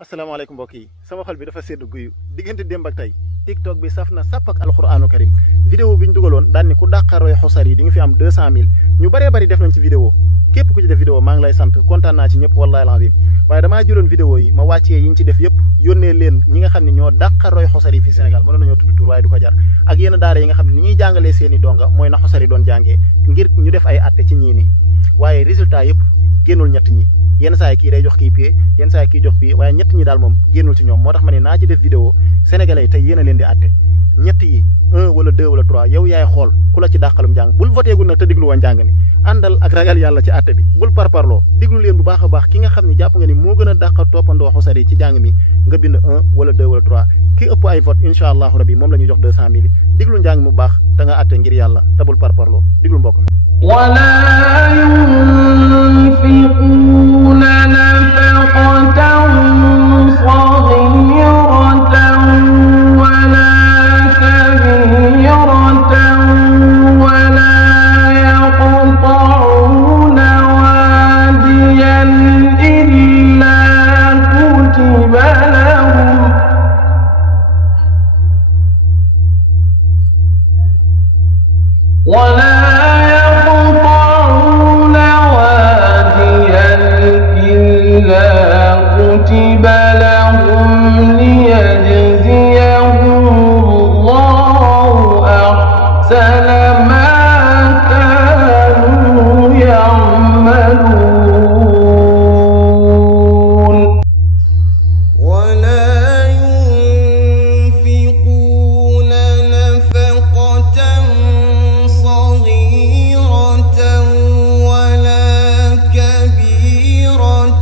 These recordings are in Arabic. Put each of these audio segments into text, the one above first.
asalaamaaleykum mbokk yi sama xol bi dafa seddu guyu diggante démb ak tey tiktok bi saf na sàpp ak alxuraanu karim vidéo bi ñu dugaloon daan ni ku dàqaroy xosar yi di nga fi am 200 000 ñu bëree bëri def nañ ci vidéo képp ku ci def vidéo maa ngi lay sant kontaan naa ci ñëpp wallahi alazim waaye damaa jëloon vidéo yi ma wàccee yi ñu ci def yëpp yónnee leen ñi nga xam ne ñoo dàqaroy xosar yi fii Sénégal mënoon nañoo tudd tur waaye du ko jar ak yenn daara yi nga xam ne ni ñuy jàngalee seeni donga mooy na xosar yi doon jàngee ngir ñu def ay atte ci ñii nii waaye résultat yëpp génnul ñett ñi yenn saa yi kii day jox kii pied yenn saa yi kii jox pied waaye ñett ñi daal moom génnul ci ñoom moo tax ma ne naa ci def vidéo sénégalais yi tey yéen a leen di àtte ñett yi 1 wala 2 wala 3 yow yaay xool ku la ci dàqalum njàng bul voté gul nag te diglu woon njàng mi àndal ak ragal yàlla ci àtte bi bul parparloo diglu leen bu baax a baax ki nga xam ne jàpp nga ni moo gën a dàqa toppandoo xosar yi ci njàng mi nga bind 1 wala 2 wala 3 ki ëpp ay vote incha allahu rabi moom la ñuy jox 200 000 diglu njàng mu baax te nga àtte ngir yàlla te bul parparloo diglu mbokk mi ولا ينفقون نفقة صغيرة ولا كبيرة ولا يقطعون واديا إلا كتب لهم كتب لهم ليجزيهم الله أحسن ما كانوا يعملون ولا ينفقون نفقة صغيرة ولا كبيرة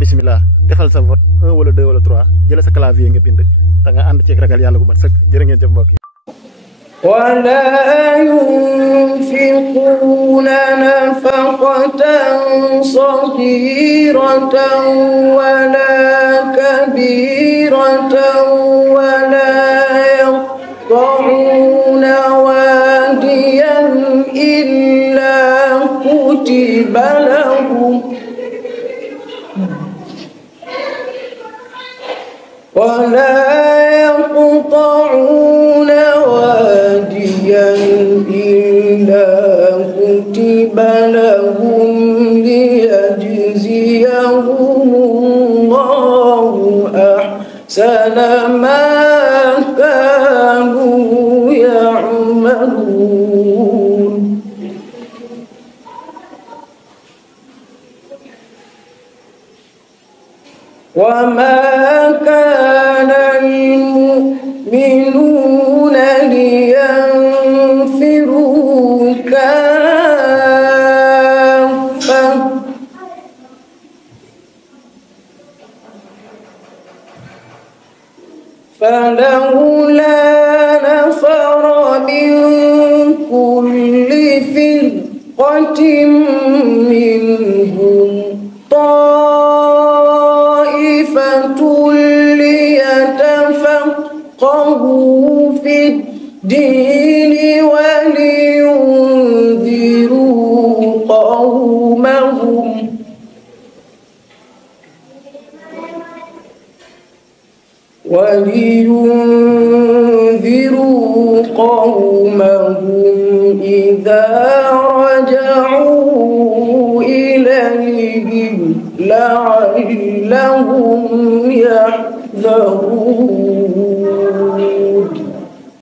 bismillah defal sa vote 1 wala 2 wala 3 jël sa clavier nga bind ta nga ànd ci ragal yàlla gu mat sëkk jërë ngeen jëf mbokk yi ولا ينفقون نفقة صغيرة ولا كبيرة ولا يقطعون واديا إلا كتب لهم ولا يقطعون واديا إلا كتب لهم ليجزيهم الله أحسن ما كانوا يعملون وما كان المؤمنون لينفروا كافة فلولا نفر من كل فرقة منهم طائفة ليتفقهوا يفقهوا في الدين ولينذروا قومهم إذا رجعوا إليهم لعلهم يحذرون